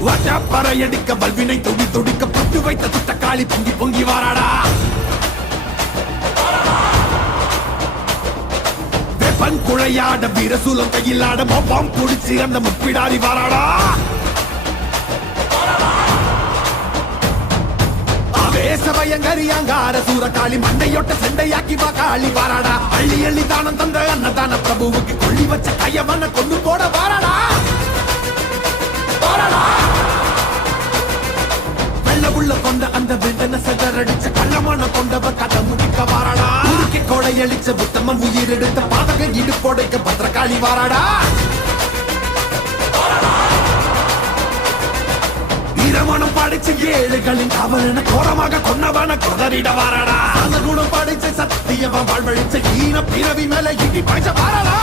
பறையடிக்க வல்வினை துடி துடிக்க புட்டு வைத்த துட்டக்காளி பொங்கி பொங்கி வாராடா. வெப்பன் குழையாட வீரசூலம் கையிலாட மொப்பாம் குடிச்சு அந்த முப்பிடாரி வாராடா. ஆவேசபயங்கரியாங்கார சூரகாளி மண்டையொட்ட செண்டையாக்கி வாக்காளி வாராடா. அள்ளி அள்ளி தானம் தந்த அன்னதான பிரபுவுக்கு கொள்ளி வச்ச கையவன கொண்டு போட வாராடா. உள்ள கொண்ட அந்த விண்டன செதறடிச்ச கள்ளமான கொண்டவ கதை முடிக்க வாராடா. உருக்கி கொடையளிச்ச புத்தமன் உயிர் எடுத்த பாதக இடுப்போடைக்க பத்திரகாளி வாராடா. வீரமனம் படிச்ச ஏழுகளின் காவலன கோரமாக கொன்னவன கொதறிட வாராடா. அந்த குணம் படிச்ச சத்தியவன் வாழ்வழிச்ச ஈன பிறவி மேல இடி பாய்ச்ச வாராடா.